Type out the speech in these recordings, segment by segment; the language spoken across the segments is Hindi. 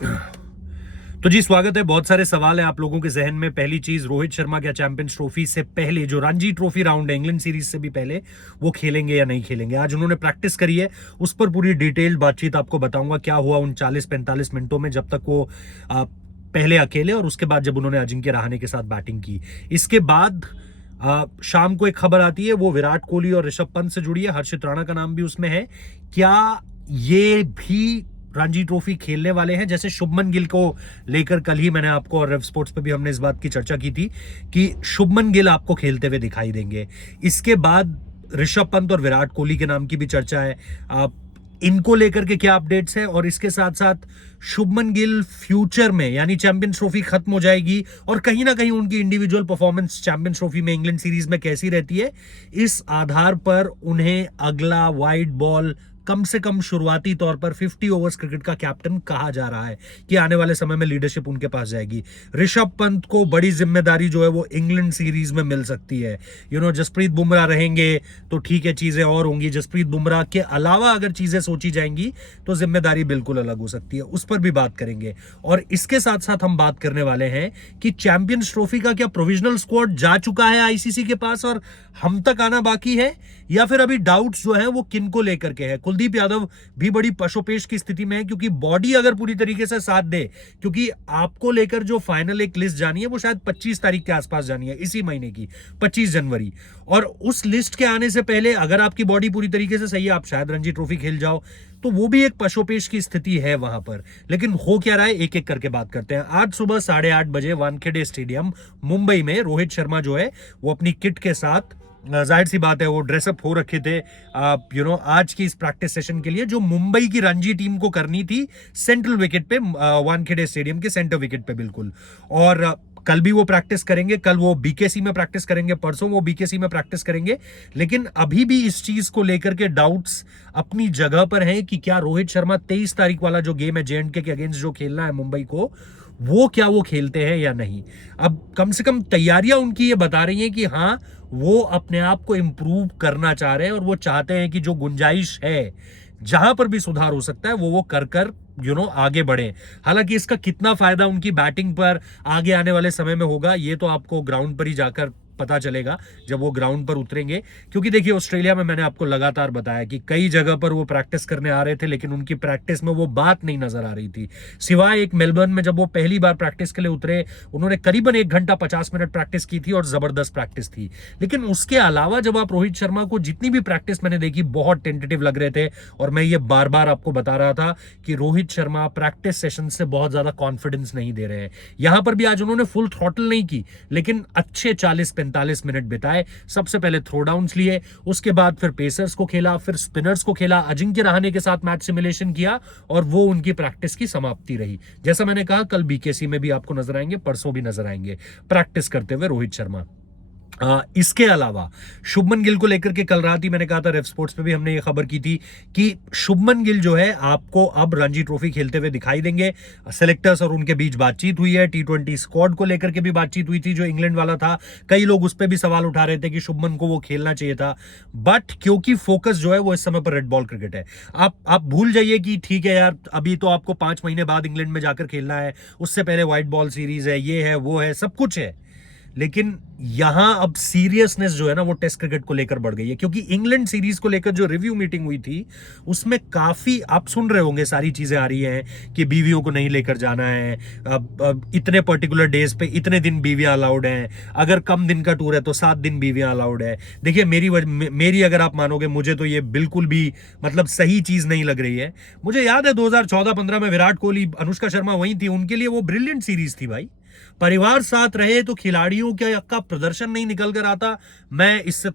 तो जी स्वागत है। बहुत सारे सवाल हैं आप लोगों के जहन में। पहली चीज, रोहित शर्मा क्या चैंपियंस ट्रॉफी से पहले जो रणजी ट्रॉफी राउंड है इंग्लैंड सीरीज से भी पहले वो खेलेंगे या नहीं खेलेंगे? आज उन्होंने प्रैक्टिस करी है, उस पर पूरी डिटेल्ड बातचीत आपको बताऊंगा क्या हुआ उन 40-45 मिनटों में, जब तक वो पहले अकेले और उसके बाद जब उन्होंने अजिंक्य रहाणे के साथ बैटिंग की। इसके बाद शाम को एक खबर आती है, वो विराट कोहली और ऋषभ पंत से जुड़ी है। हर्षित राणा का नाम भी उसमें है। क्या ये भी रणजी ट्रॉफी खेलने वाले हैं? जैसे शुभमन गिल को लेकर कल ही मैंने आपको और रेव स्पोर्ट्स पे भी हमने इस बात की चर्चा की थी कि शुभमन गिल आपको खेलते हुए दिखाई देंगे। इसके बाद ऋषभ पंत और विराट कोहली के नाम की भी चर्चा है। आप इनको लेकर के क्या अपडेट्स है? और इसके साथ साथ शुभमन गिल फ्यूचर में, यानी चैंपियंस ट्रॉफी खत्म हो जाएगी और कहीं ना कहीं उनकी इंडिविजुअल परफॉर्मेंस चैंपियंस ट्रॉफी में इंग्लैंड सीरीज में कैसी रहती है, इस आधार पर उन्हें अगला वाइट बॉल कम से कम शुरुआती तौर पर 50 ओवर्स क्रिकेट का कैप्टन कहा जा रहा है कि आने वाले समय में लीडरशिप उनके पास जाएगी। ऋषभ पंत को बड़ी जिम्मेदारी जो है वो इंग्लैंड सीरीज में मिल सकती है। जसप्रीत बुमराह रहेंगे तो ठीक है, चीजें और होंगी। जसप्रीत बुमराह के अलावा अगर चीजें सोची जाएंगी तो जिम्मेदारी बिल्कुल अलग हो सकती है, उस पर भी बात करेंगे। और इसके साथ साथ हम बात करने वाले हैं कि चैंपियंस ट्रॉफी का क्या प्रोविजनल स्क्वाड जा चुका है आईसीसी के पास और हम तक आना बाकी है, या फिर अभी डाउट्स जो है वो किन को लेकर के है? कुलदीप यादव भी बड़ी पशोपेश की स्थिति में है, क्योंकि बॉडी अगर पूरी तरीके से साथ दे, क्योंकि आपको लेकर जो फाइनल एक लिस्ट जानी है वो शायद 25 तारीख के आसपास जानी है, इसी महीने की 25 जनवरी। और उस लिस्ट के आने से पहले अगर आपकी बॉडी पूरी तरीके से सही है, आप शायद रणजी ट्रॉफी खेल जाओ, तो वो भी एक पशोपेश की स्थिति है वहां पर। लेकिन हो क्या रहा है, एक एक करके बात करते हैं। आज सुबह 8:30 बजे वानखेड़े स्टेडियम मुंबई में रोहित शर्मा जो है वो अपनी किट के साथ, जाहिर सी बात है वो ड्रेसअप हो रखे थे आज की इस प्रैक्टिस सेशन के लिए, जो मुंबई की रणजी टीम को करनी थी सेंट्रल विकेट पे, वानखेड़े स्टेडियम के सेंटर विकेट पे बिल्कुल। और कल भी वो प्रैक्टिस करेंगे, कल वो बीकेसी में प्रैक्टिस करेंगे, परसों वो बीकेसी में प्रैक्टिस करेंगे। लेकिन अभी भी इस चीज को लेकर के डाउट्स अपनी जगह पर हैं कि क्या रोहित शर्मा 23 तारीख वाला जो गेम है जेएंडके के अगेंस्ट जो खेलना है मुंबई को, वो क्या वो खेलते हैं या नहीं। अब कम से कम तैयारियां उनकी ये बता रही हैं कि हाँ, वो अपने आप को इंप्रूव करना चाह रहे हैं और वो चाहते हैं कि जो गुंजाइश है, जहां पर भी सुधार हो सकता है, वो कर कर आगे बढ़े। हालांकि इसका कितना फायदा उनकी बैटिंग पर आगे आने वाले समय में होगा, ये तो आपको ग्राउंड पर ही जाकर पता चलेगा जब वो ग्राउंड पर उतरेंगे। क्योंकि देखिए, ऑस्ट्रेलिया में मैंने आपको लगातार बताया कि कई जगह पर वो प्रैक्टिस करने आ रहे थे, लेकिन उनकी प्रैक्टिस में वो बात नहीं नजर आ रही थी। सिवाय एक मेलबर्न में जब वो पहली बार प्रैक्टिस के लिए उतरे, उन्होंने करीबन 1 घंटा 50 मिनट प्रैक्टिस की थी और जबरदस्त प्रैक्टिस थी। लेकिन उसके अलावा जब आप रोहित शर्मा को जितनी भी प्रैक्टिस मैंने देखी, बहुत टेंटेटिव लग रहे थे। और मैं ये बार बार आपको बता रहा था कि रोहित शर्मा प्रैक्टिस सेशन से बहुत ज्यादा कॉन्फिडेंस नहीं दे रहे हैं। यहां पर भी आज उन्होंने फुल थ्रॉटल नहीं की, लेकिन अच्छे 40-45 मिनट बिताए। सबसे पहले थ्रो डाउन्स लिए, उसके बाद फिर पेसर्स को खेला, फिर स्पिनर्स को खेला, अजिंक्य रहाणे के साथ मैच सिमुलेशन किया, और वो उनकी प्रैक्टिस की समाप्ति रही। जैसा मैंने कहा, कल बीकेसी में भी आपको नजर आएंगे, परसों भी नजर आएंगे प्रैक्टिस करते हुए रोहित शर्मा। इसके अलावा शुभमन गिल को लेकर के कल रात ही मैंने कहा था, रेव स्पोर्ट्स पे भी हमने ये खबर की थी कि शुभमन गिल जो है आपको अब रणजी ट्रॉफी खेलते हुए दिखाई देंगे। सेलेक्टर्स और उनके बीच बातचीत हुई है, T20 स्क्वाड को लेकर के भी बातचीत हुई थी जो इंग्लैंड वाला था। कई लोग उस पर भी सवाल उठा रहे थे कि शुभमन को वो खेलना चाहिए था, बट क्योंकि फोकस जो है वो इस समय पर रेड बॉल क्रिकेट है। आप भूल जाइए कि ठीक है यार, अभी तो आपको 5 महीने बाद इंग्लैंड में जाकर खेलना है, उससे पहले व्हाइट बॉल सीरीज है, ये है वो है, सब कुछ है। लेकिन यहां अब सीरियसनेस जो है ना वो टेस्ट क्रिकेट को लेकर बढ़ गई है, क्योंकि इंग्लैंड सीरीज को लेकर जो रिव्यू मीटिंग हुई थी उसमें काफी, आप सुन रहे होंगे, सारी चीजें आ रही हैं कि बीवियों को नहीं लेकर जाना है, अब इतने पर्टिकुलर डेज पे इतने दिन बीवियां अलाउड हैं, अगर कम दिन का टूर है तो 7 दिन बीवियां अलाउड है। देखिए, मेरी अगर आप मानोगे, मुझे तो ये बिल्कुल भी मतलब सही चीज नहीं लग रही है। मुझे याद है 2014-15 में विराट कोहली, अनुष्का शर्मा वही थी, उनके लिए वो ब्रिलियंट सीरीज थी भाई। परिवार साथ रहे तो खिलाड़ियों का प्रदर्शन नहीं निकल कर आता। मैं इससे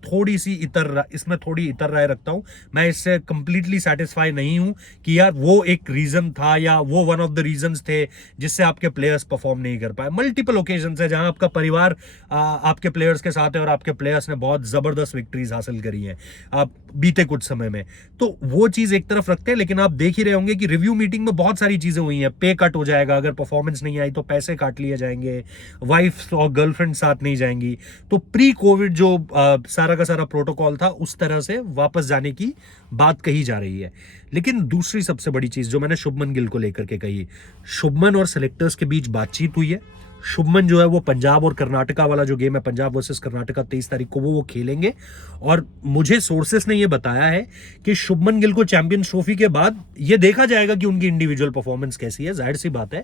इसमें थोड़ी इतर राय रखता हूं। मैं इससे कंप्लीटली सेटिस्फाई नहीं हूं कि यार वो एक रीजन था या वो वन ऑफ द रीजंस थे जिससे आपके प्लेयर्स परफॉर्म नहीं कर पाए। मल्टीपल ओकेजन है जहां आपका परिवार आपके प्लेयर्स के साथ है और आपके प्लेयर्स ने बहुत जबरदस्त विक्ट्रीज हासिल करी हैं आप बीते कुछ समय में। तो वो चीज एक तरफ रखते हैं, लेकिन आप देख ही रहे होंगे कि रिव्यू मीटिंग में बहुत सारी चीजें हुई हैं। पे कट हो जाएगा, अगर परफॉर्मेंस नहीं आई तो पैसे काट लिए जाएंगे, वाइफ और गर्लफ्रेंड साथ नहीं जाएंगी। तो प्री कोविड जो सारा का सारा प्रोटोकॉल था उस तरह से वापस जाने की बात कही जा रही है। लेकिन दूसरी सबसे बड़ी चीज जो मैंने शुभमन गिल को लेकर के कही, शुभमन और सेलेक्टर्स के बीच बातचीत हुई है। शुभमन जो है वो पंजाब और कर्नाटका वाला जो गेम है, पंजाब वर्सेस कर्नाटका 23 तारीख को वो खेलेंगे। और मुझे सोर्सेस ने ये बताया है कि शुभमन गिल को चैंपियंस ट्रॉफी के बाद ये देखा जाएगा कि उनकी इंडिविजुअल परफॉर्मेंस कैसी है। जाहिर सी बात है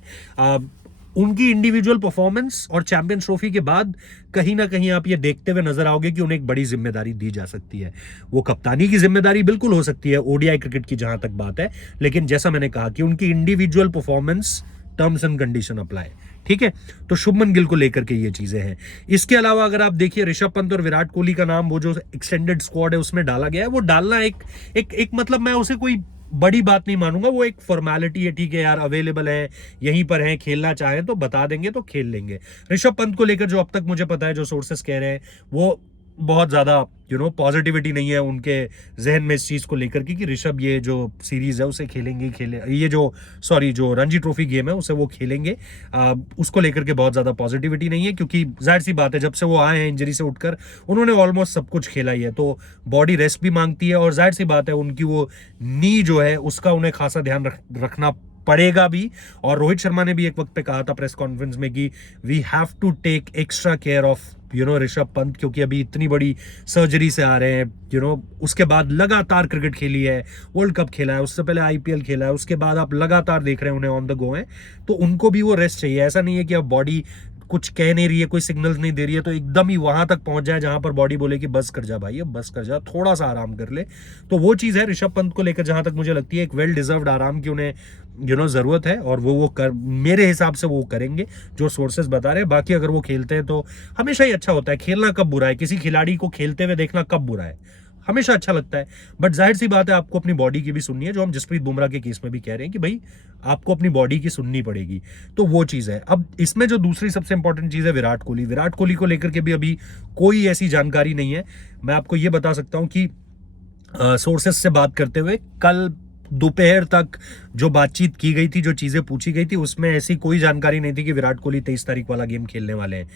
उनकी इंडिविजुअल परफॉर्मेंस और चैंपियंस ट्रॉफी के बाद कहीं ना कहीं आप ये देखते हुए नजर आओगे कि उन्हें एक बड़ी जिम्मेदारी दी जा सकती है। वो कप्तानी की जिम्मेदारी बिल्कुल हो सकती है ओडीआई क्रिकेट की जहां तक बात है, लेकिन जैसा मैंने कहा कि उनकी individual performance terms and condition apply. ठीक है, तो शुभमन गिल को लेकर के ये चीजें हैं। इसके अलावा अगर आप देखिए ऋषभ पंत और विराट कोहली का नाम वो जो एक्सटेंडेड स्क्वाड है उसमें डाला गया है, वो डालना एक मतलब मैं उसे कोई बड़ी बात नहीं मानूंगा, वो एक फॉर्मेलिटी है। ठीक है यार, अवेलेबल है, यहीं पर है, खेलना चाहे तो बता देंगे तो खेल लेंगे। ऋषभ पंत को लेकर जो अब तक मुझे पता है, जो सोर्सेस कह रहे हैं, वो बहुत ज्यादा पॉजिटिविटी नहीं है उनके जहन में इस चीज को लेकर कि ऋषभ ये जो सीरीज है उसे खेले, ये जो रणजी ट्रॉफी गेम है उसे वो खेलेंगे। उसको लेकर के बहुत ज्यादा पॉजिटिविटी नहीं है, क्योंकि जाहिर सी बात है जब से वो आए हैं इंजरी से उठकर उन्होंने ऑलमोस्ट सब कुछ खेला ही है, तो बॉडी रेस्ट भी मांगती है। और जाहिर सी बात है उनकी वो नी जो है उसका उन्हें खासा ध्यान रखना पड़ेगा भी। और रोहित शर्मा ने भी एक वक्त पे कहा था प्रेस कॉन्फ्रेंस में कि we have to take extra care of Rishabh Pant, क्योंकि अभी इतनी बड़ी सर्जरी से आ रहे हैं। उसके बाद लगातार क्रिकेट खेली है, वर्ल्ड कप खेला है, उससे पहले आईपीएल खेला है, उसके बाद आप लगातार देख रहे हैं उन्हें ऑन द गो है, तो उनको भी वो रेस्ट चाहिए। ऐसा नहीं है कि अब बॉडी कुछ कह नहीं रही है, कोई सिग्नल्स नहीं दे रही है तो एकदम ही वहां तक पहुंच जाए जहां पर बॉडी बोले कि बस कर जा भाई, अब बस कर जा, थोड़ा सा आराम कर ले। तो वो चीज है ऋषभ पंत को लेकर, जहां तक मुझे लगती है एक वेल डिजर्व्ड आराम की उन्हें जरूरत है, और वो मेरे हिसाब से वो करेंगे जो सोर्सेस बता रहे हैं। बाकी अगर वो खेलते हैं तो हमेशा ही अच्छा होता है। खेलना कब बुरा है, किसी खिलाड़ी को खेलते हुए देखना कब बुरा है, हमेशा अच्छा लगता है। बट जाहिर सी बात है आपको अपनी बॉडी की भी सुननी है, जो हम जसप्रीत बुमराह के केस में भी कह रहे हैं कि भाई आपको अपनी बॉडी की सुननी पड़ेगी। तो वो चीज है। अब इसमें जो दूसरी सबसे इंपॉर्टेंट चीज है विराट कोहली को लेकर के भी अभी कोई ऐसी जानकारी नहीं है। मैं आपको ये बता सकता हूं कि सोर्सेस से बात करते हुए कल दोपहर तक जो बातचीत की गई थी, जो चीजें पूछी गई थी, उसमें ऐसी कोई जानकारी नहीं थी कि विराट कोहली 23 तारीख वाला गेम खेलने वाले हैं।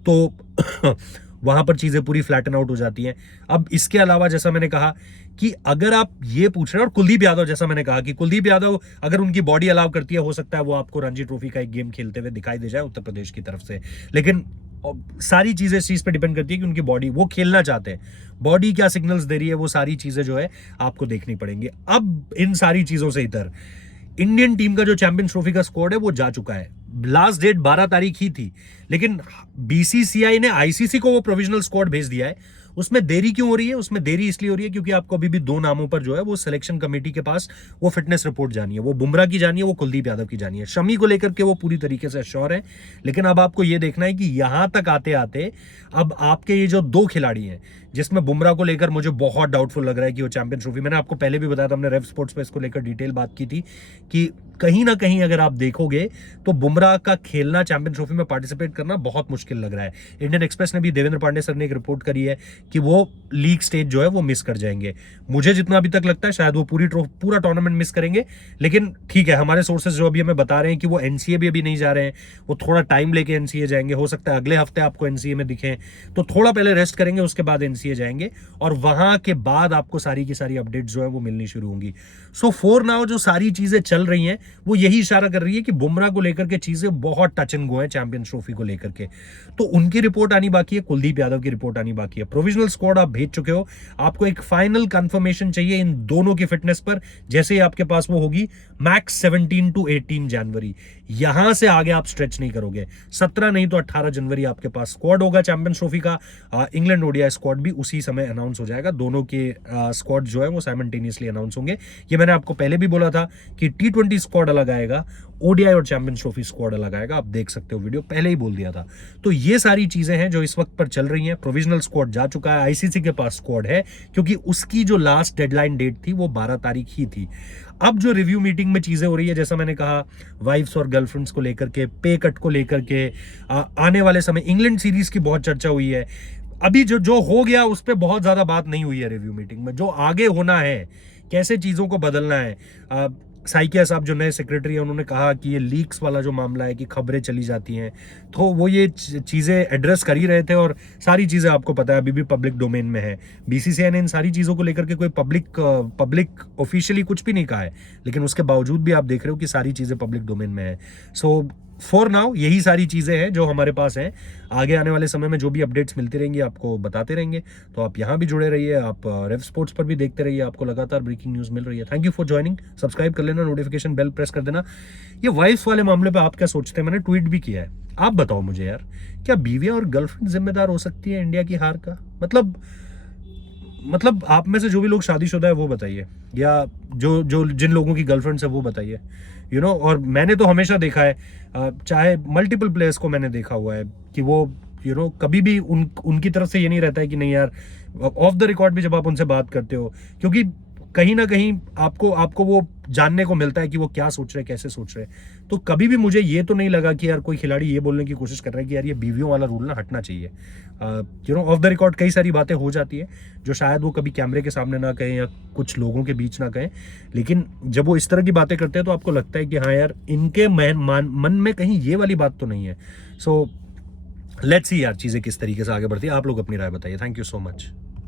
तो वहां पर चीजें पूरी फ्लैटन आउट हो जाती हैं। अब इसके अलावा जैसा मैंने कहा कि अगर आप ये पूछ रहे हैं, और कुलदीप यादव, जैसा मैंने कहा कि कुलदीप यादव अगर उनकी बॉडी अलाउ करती है, हो सकता है वो आपको रणजी ट्रॉफी का एक गेम खेलते हुए दिखाई दे जाए उत्तर प्रदेश की तरफ से। लेकिन सारी चीजें इस चीज पे डिपेंड करती है कि उनकी बॉडी, वो खेलना चाहते हैं, बॉडी क्या सिग्नल्स दे रही है, वो सारी चीजें जो है आपको देखनी पड़ेंगी। अब इन सारी चीजों से इधर इंडियन टीम का जो चैंपियंस ट्रॉफी का स्क्वाड है वो जा चुका है। लास्ट डेट 12 तारीख ही थी, लेकिन बीसीसीआई ने आईसीसी को वो प्रोविजनल स्क्वाड भेज दिया है। उसमें देरी क्यों हो रही है? उसमें देरी इसलिए हो रही है क्योंकि आपको अभी भी दो नामों पर जो है वो सिलेक्शन कमेटी के पास वो फिटनेस रिपोर्ट जानी है। वो बुमराह की जानी है, वो कुलदीप यादव की जानी है। शमी को लेकर के वो पूरी तरीके से श्योर है, लेकिन अब आपको ये देखना है कि यहां तक आते आते अब आपके ये जो दो खिलाड़ी हैं, जिसमें बुमराह को लेकर मुझे बहुत डाउटफुल लग रहा है कि वो चैंपियंस ट्रॉफी, मैंने आपको पहले भी बताया था, हमने रेव स्पोर्ट्स पे इसको लेकर डिटेल बात की थी कि कहीं ना कहीं अगर आप देखोगे तो बुमराह का खेलना, चैंपियंस ट्रॉफी में पार्टिसिपेट करना बहुत मुश्किल लग रहा है। इंडियन एक्सप्रेस ने भी, देवेंद्र पांडे सर ने एक रिपोर्ट करी है कि वो लीग स्टेज जो है वो मिस कर जाएंगे। मुझे जितना अभी तक लगता है शायद वो पूरा टूर्नामेंट मिस करेंगे, लेकिन ठीक है, हमारे सोर्सेज जो अभी हमें बता रहे हैं कि वो एनसीए भी अभी नहीं जा रहे हैं, वो थोड़ा टाइम लेके एनसीए जाएंगे। हो सकता है अगले हफ्ते आपको एनसीए में दिखें, तो थोड़ा पहले रेस्ट करेंगे, उसके बाद एनसीए जाएंगे, और वहां के बाद आपको सारी की सारी अपडेट जो है वो मिलनी शुरू होंगी। सो फॉर नाउ जो सारी चीजें चल रही हैं वो यही इशारा कर रही है कि बुमराह को लेकर के चीजें बहुत टच एंड गो है चैंपियंस ट्रॉफी को लेकर के। तो उनकी रिपोर्ट आनी बाकी है, कुलदीप यादव की रिपोर्ट आनी बाकी है। प्रोविजनल स्क्वाड आप भेज चुके हो, आपको एक फाइनल कंफर्मेशन चाहिए इन दोनों की फिटनेस पर। जैसे ही आपके पास वो होगी, मैक्स 17 to 18 जनवरी, यहां से आगे आप स्ट्रेच नहीं करोगे। 17 नहीं तो 18 जनवरी आपके पास स्क्वाड होगा चैंपियंस ट्रॉफी का। इंग्लैंड ओडीआई स्क्वाड भी उसी समय अनाउंस हो जाएगा। दोनों के स्क्वाड जो है वो साइमल्टेनियसली अनाउंस होंगे। ये मैंने आपको पहले भी बोला था कि T20 स्क्वाड अलग आएगा, ओडीआई और चैंपियंस ट्रॉफी स्क्वाड अलग आएगा। आप देख सकते हो, वीडियो पहले ही बोल दिया था। तो ये सारी चीजें हैं जो इस वक्त पर चल रही हैं। प्रोविजनल स्क्वाड जा चुका है, आईसीसी के पास स्क्वाड है, क्योंकि उसकी जो लास्ट डेडलाइन डेट थी वो 12 तारीख ही थी। अब जो रिव्यू मीटिंग में चीजें हो रही है, जैसा मैंने कहा, वाइफ्स और गर्लफ्रेंड्स को लेकर के, पे कट को लेकर के, आने वाले समय इंग्लैंड सीरीज की बहुत चर्चा हुई है। अभी जो हो गया उस पर बहुत ज्यादा बात नहीं हुई है रिव्यू मीटिंग में। जो आगे होना है, कैसे चीजों को बदलना है, साइकिया साहब जो नए सेक्रेटरी हैं उन्होंने कहा कि ये लीक्स वाला जो मामला है कि खबरें चली जाती हैं, तो वो ये चीज़ें एड्रेस कर ही रहे थे और सारी चीज़ें आपको पता है अभी भी पब्लिक डोमेन में है। बीसीसीआई ने इन सारी चीज़ों को लेकर के कोई पब्लिक ऑफिशियली कुछ भी नहीं कहा है, लेकिन उसके बावजूद भी आप देख रहे हो कि सारी चीज़ें पब्लिक डोमेन में है। सो फॉर नाउ यही सारी चीज़ें हैं जो हमारे पास हैं। आगे आने वाले समय में जो भी अपडेट्स मिलती रहेंगी आपको बताते रहेंगे, तो आप यहाँ भी जुड़े रहिए, आप रेव स्पोर्ट्स पर भी देखते रहिए, आपको लगातार ब्रेकिंग न्यूज़ मिल रही है। Thank you for joining, subscribe कर लेना, नोटिफिकेशन बेल प्रेस कर देना। ये वाइफ वाले मामले पे आप क्या सोचते हैं, मैंने ट्वीट भी किया है, आप बताओ मुझे यार, क्या बीवियां और गर्लफ्रेंड जिम्मेदार हो सकती है इंडिया की हार का? मतलब आप में से जो भी लोग शादीशुदा है वो बताइए, या जो जो जिन लोगों की गर्लफ्रेंड्स है वो बताइए, और मैंने तो हमेशा देखा है, चाहे मल्टीपल प्लेयर्स को मैंने देखा हुआ है कि वो कभी भी उनकी तरफ से ये नहीं रहता है कि नहीं यार, ऑफ द रिकॉर्ड भी जब आप उनसे बात करते हो, क्योंकि कहीं ना कहीं आपको वो जानने को मिलता है कि वो क्या सोच रहे हैं, कैसे सोच रहे हैं। तो कभी भी मुझे ये तो नहीं लगा कि यार कोई खिलाड़ी ये बोलने की कोशिश कर रहा है कि यार ये बीवियों वाला रूल ना हटना चाहिए। ऑफ द रिकॉर्ड कई सारी बातें हो जाती है जो शायद वो कभी कैमरे के सामने ना कहें या कुछ लोगों के बीच ना कहें, लेकिन जब वो इस तरह की बातें करते हैं तो आपको लगता है कि हाँ यार, इनके मन में कहीं ये वाली बात तो नहीं है। सो लेट्स सी यार चीज़ें किस तरीके से आगे बढ़ती है। आप लोग अपनी राय बताइए। Thank you so much.